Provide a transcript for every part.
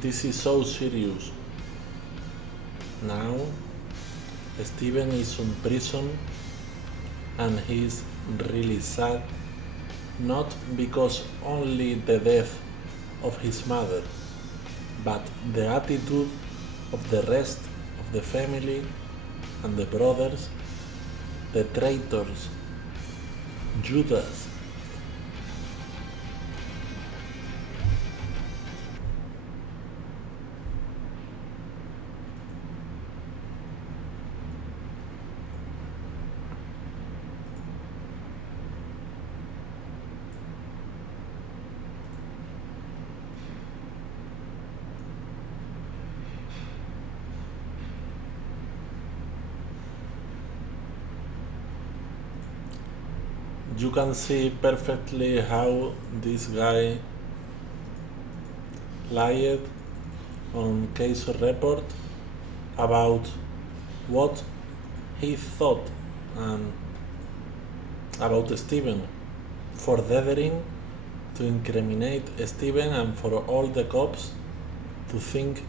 This is so serious. Now, Steven is in prison and he's really sad, not because only the death of his mother, but the attitude of the rest of the family and the brothers, the traitors, Judas. You can see perfectly how this guy lied on case report about what he thought and about Steven, furthering to incriminate Steven and for all the cops to think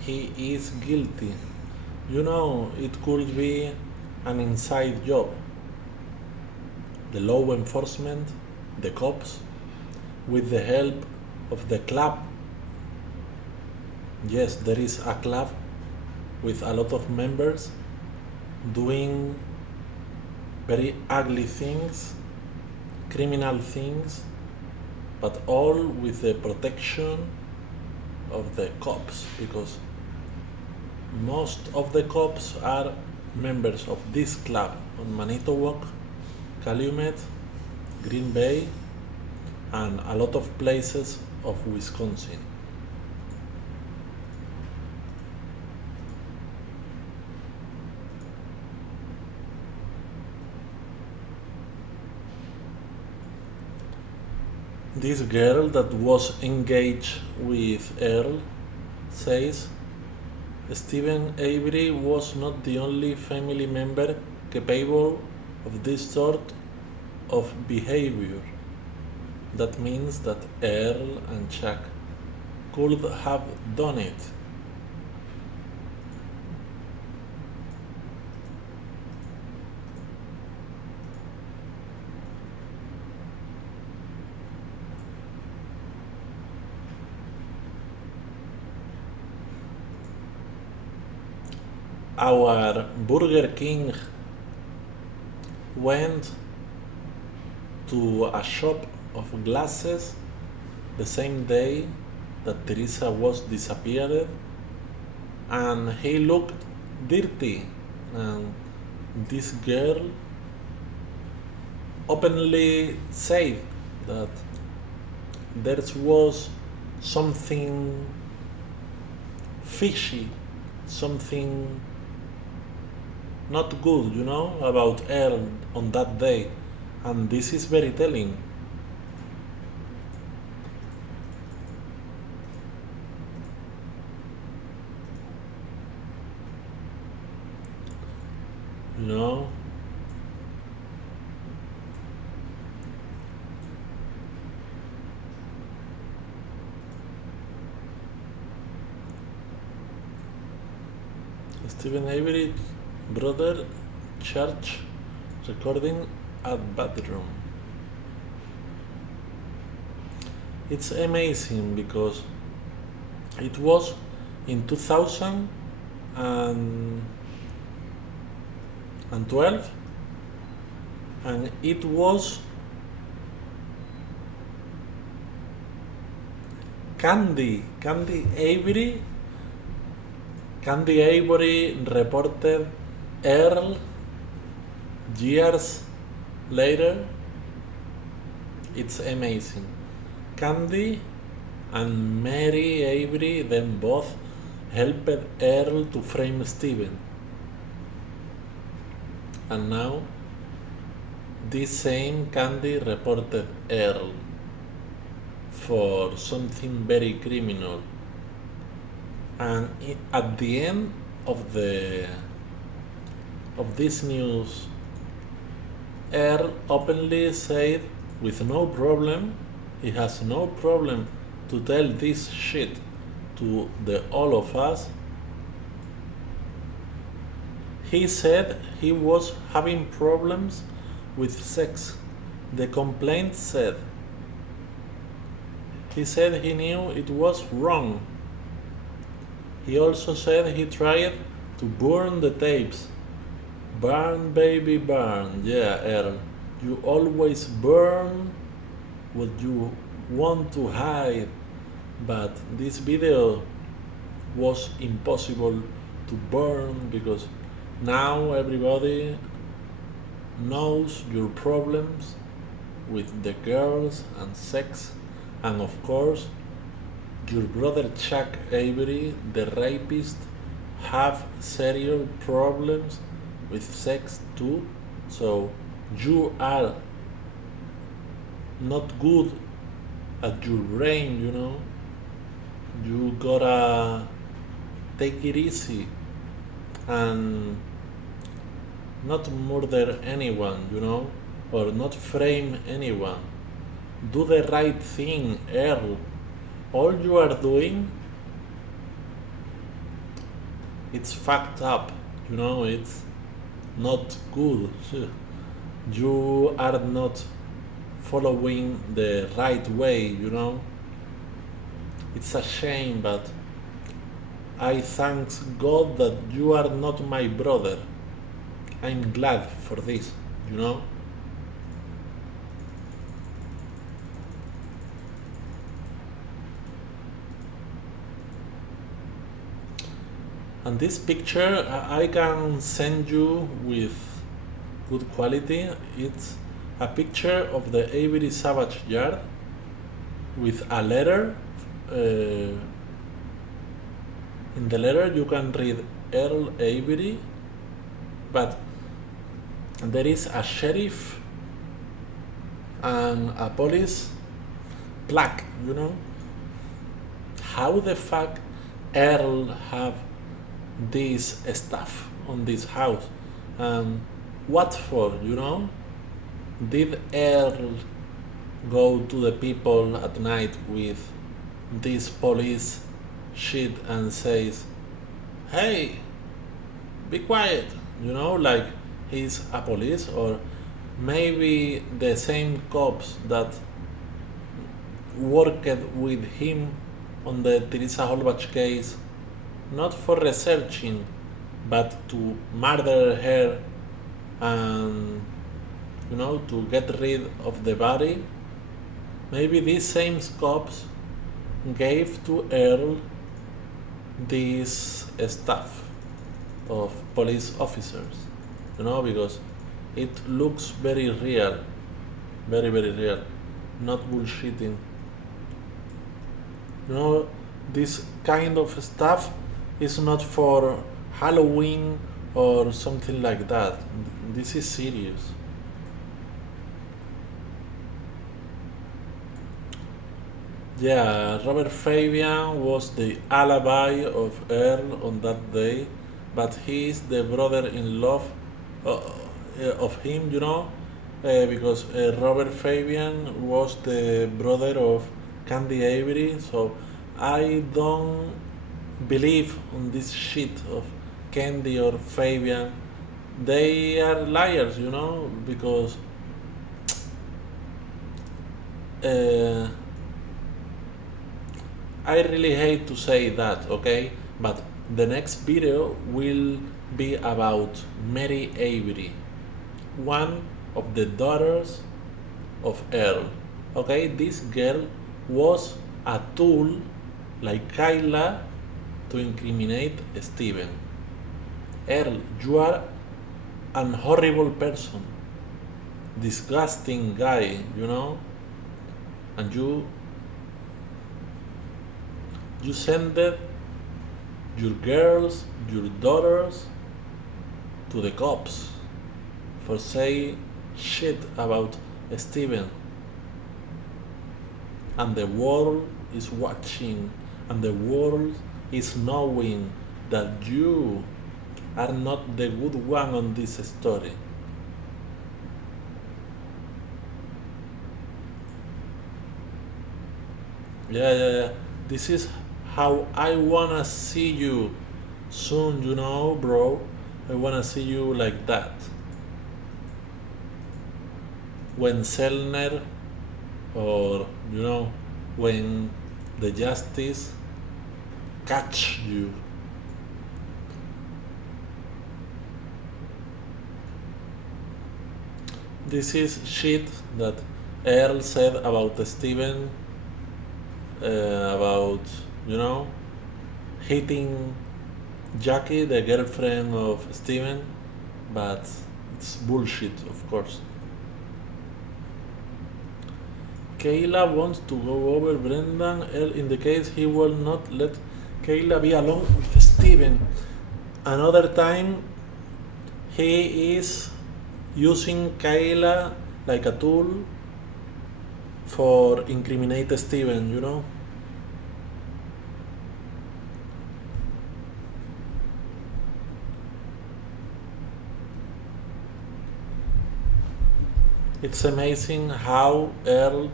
he is guilty. You know, it could be an inside job. The law enforcement, the cops, with the help of the club. Yes, there is a club with a lot of members doing very ugly things, criminal things, but all with the protection of the cops, because most of the cops are members of this club on Manitowoc, Calumet, Green Bay, and a lot of places of Wisconsin. This girl that was engaged with Earl says Stephen Avery was not the only family member capable of this sort of behavior. That means that Earl and Chuck could have done it. Our Burger King went to a shop of glasses the same day that Teresa was disappeared, and he looked dirty, and this girl openly said that there was something fishy, something not good, about Earl on that day, and this is very telling. You know? Stephen Avery, brother, church, recording at bathroom. It's amazing because it was in 2012, and it was Candy Avery reported Earl years later. It's amazing. Candy and Mary Avery then both helped Earl to frame Steven. And now, this same Candy reported Earl for something very criminal. And at the end of this news, Earl openly said with no problem, he has no problem to tell this shit to all of us. He said he was having problems with sex. The complaint said. He said he knew it was wrong. He also said he tried to burn the tapes. Burn, baby, burn. Yeah, Earl. You always burn what you want to hide. But this video was impossible to burn because now everybody knows your problems with the girls and sex, and of course your brother Chuck Avery, the rapist, have serious problems with sex too. So you are not good at your brain, you know. You gotta take it easy and not murder anyone, you know, or not frame anyone. Do the right thing, Earl. All you are doing, it's fucked up, you know, it's not good. You are not following the right way, you know. It's a shame, but I thank God that you are not my brother. I'm glad for this, you know. And this picture I can send you with good quality. It's a picture of the Avery Savage Yard with a letter. In the letter you can read Earl Avery, but there is a sheriff and a police plaque, you know. How the fuck Earl have this stuff on this house? What for, you know? Did Earl go to the people at night with this police shit and says, hey, be quiet, you know, like he's a police? Or maybe the same cops that worked with him on the Teresa Holbach case, not for researching, but to murder her and, you know, to get rid of the body. Maybe these same cops gave to Earl this stuff of police officers, you know, because it looks very real, very, very real, not bullshitting. You know, this kind of stuff is not for Halloween or something like that. This is serious. Yeah, Robert Fabian was the alibi of Earl on that day, but he is the brother-in-law of him, you know, because Robert Fabian was the brother of Candy Avery, so I don't believe on this shit of Candy or Fabian. They are liars, you know, because I really hate to say that, okay? But the next video will be about Mary Avery, one of the daughters of Earl. Okay, this girl was a tool like Kyla to incriminate Steven. Earl, you are an horrible person, disgusting guy, you know, and you send your girls, your daughters to the cops for saying shit about Steven. and the world is watching, and the world is knowing that you are not the good one on this story. Yeah. This is how I wanna see you soon, bro. I wanna see you like that. When Selner, or when the justice catch you. This is shit that Earl said about Steven, about hitting Jackie, the girlfriend of Steven, but it's bullshit, of course. Kayla wants to go over Brendan. Earl indicates he will not let Kayla be alone with Steven. Another time, he is using Kayla like a tool for incriminate Steven. It's amazing how Earl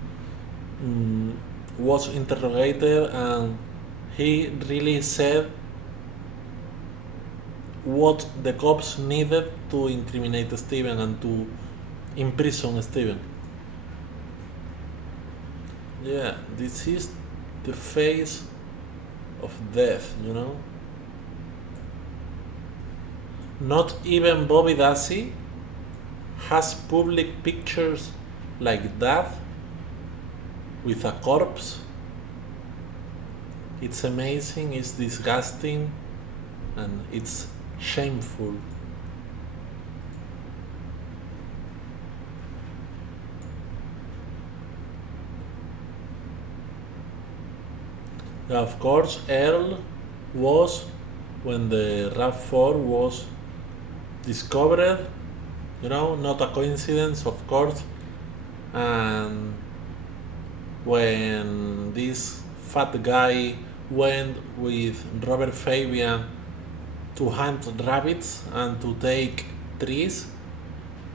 was interrogated, and he really said what the cops needed to incriminate Steven and to imprison Steven. Yeah, this is the face of death. Not even Bobby Dassey has public pictures like that with a corpse. It's amazing, it's disgusting, and it's shameful. Of course, Earl was, when the RAV4 was discovered, not a coincidence, of course, and when this fat guy went with Robert Fabian to hunt rabbits and to take trees,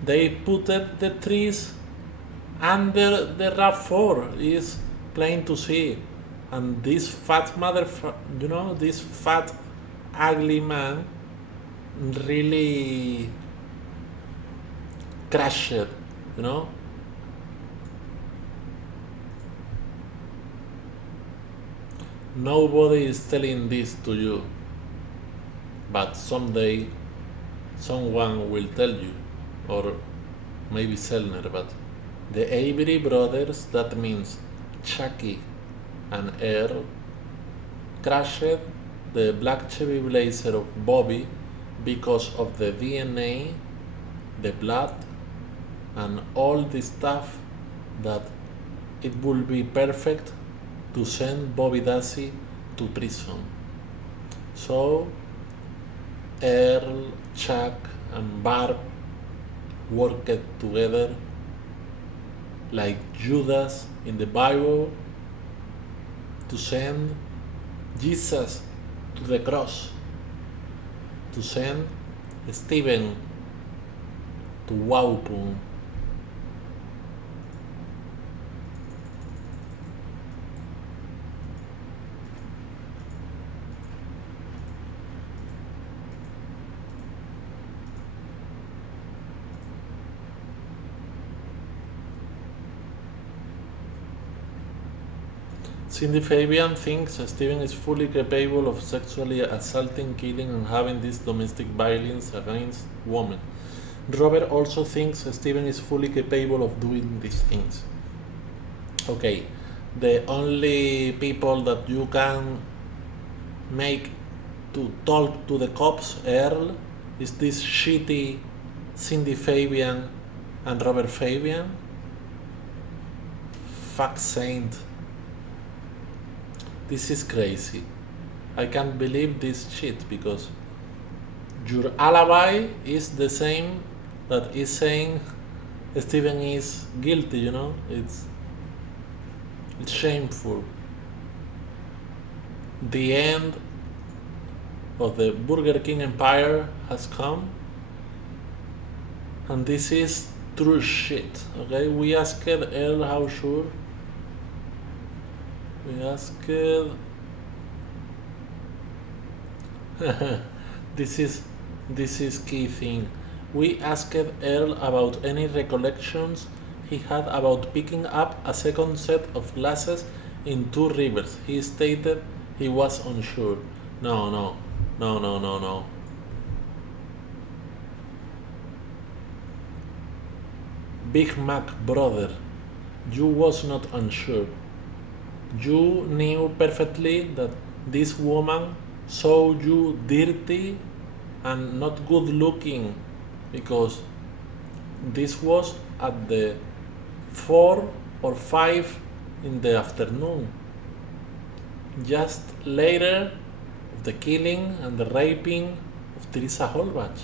they put the trees under the RAV4. Is plain to see. And this fat this fat ugly man really crashed it. Nobody is telling this to you, but someday someone will tell you, or maybe Selner, but the Avery brothers, that means Chucky and Earl, crashed the black Chevy Blazer of Bobby because of the DNA, the blood, and all the stuff that it would be perfect to send Bobby Dassey to prison. So Earl, Chuck, and Barb worked together like Judas in the Bible to send Jesus to the cross, to send Stephen to Waupun. Cindy Fabian thinks Steven is fully capable of sexually assaulting, killing, and having this domestic violence against women. Robert also thinks Steven is fully capable of doing these things. Okay, the only people that you can make to talk to the cops, Earl, is this shitty Cindy Fabian and Robert Fabian. Fuck saint. This is crazy. I can't believe this shit, because your alibi is the same that is saying Steven is guilty, It's It's shameful. The end of the Burger King empire has come, and this is true shit. Okay, we asked Earl how sure. We asked. this is key thing. We asked Earl about any recollections he had about picking up a second set of glasses in Two Rivers. He stated he was unsure. No. Big Mac brother, you was not unsure. You knew perfectly that this woman saw you dirty and not good looking, because this was at the 4 or 5 in the afternoon, just later of the killing and the raping of Teresa Holbach.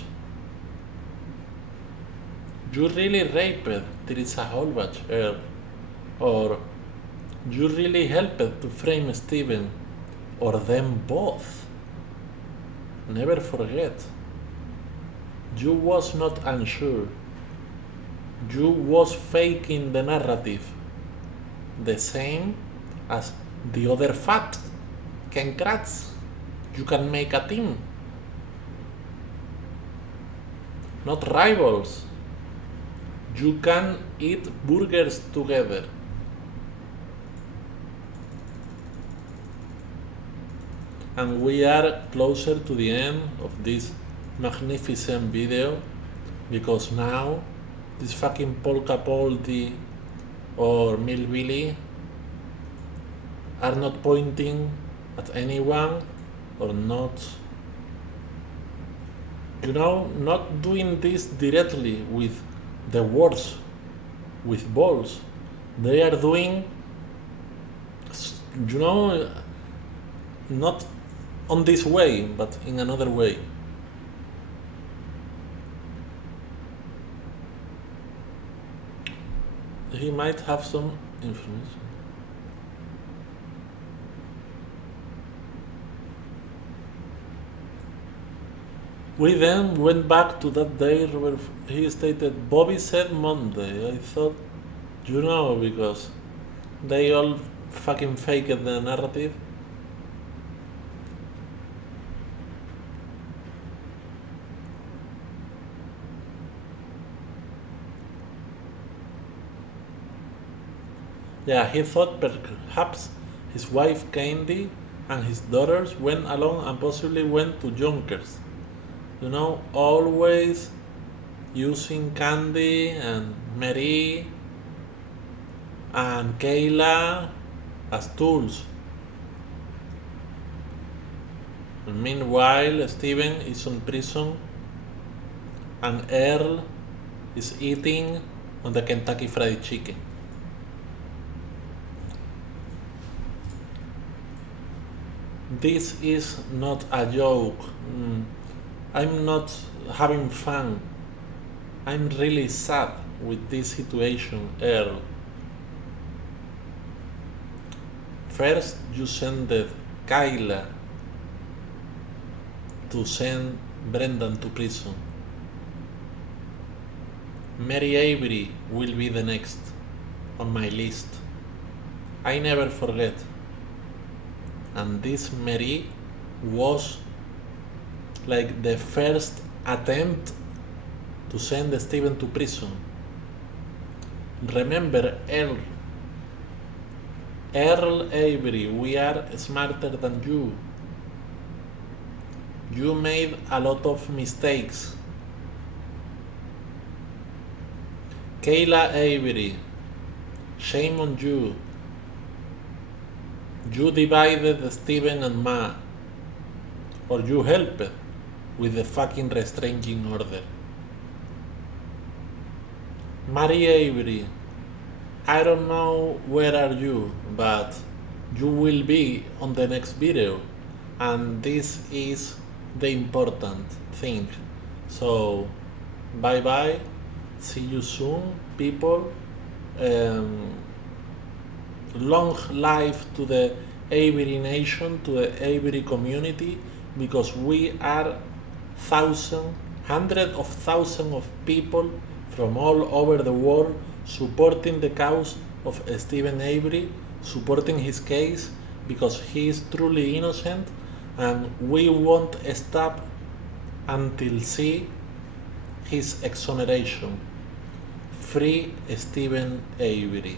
You really raped Teresa Holbach, Earl, or you really helped to frame Steven, or them both. Never forget, you was not unsure. You was faking the narrative, the same as the other fat. Congrats, you can make a team, not rivals. You can eat burgers together. And we are closer to the end of this magnificent video, because now this fucking Polka Poldy or Millbilly are not pointing at anyone, or not, not doing this directly with the words, with balls. They are doing, not on this way, but in another way. He might have some information. We then went back to that day where he stated, Bobby said Monday. I thought, because they all fucking faked the narrative. Yeah, he thought perhaps his wife Candy and his daughters went along and possibly went to Junkers. Always using Candy and Mary and Kayla as tools. And meanwhile, Steven is in prison and Earl is eating on the Kentucky Fried Chicken. This is not a joke. I'm not having fun. I'm really sad with this situation, Earl. First, you sent Kyla to send Brendan to prison. Mary Avery will be the next on my list. I never forget. And this Mary was like the first attempt to send Steven to prison. Remember, Earl Avery, we are smarter than you. You made a lot of mistakes. Kayla Avery, shame on you. You divided Steven and Ma, or you helped with the fucking restraining order. Mary Avery, I don't know where are you, but you will be on the next video, and this is the important thing. So, bye bye, see you soon, people. long life to the Avery nation, to the Avery community, because we are hundreds of thousands of people from all over the world supporting the cause of Stephen Avery, supporting his case because he is truly innocent, and we won't stop until see his exoneration. Free Stephen Avery.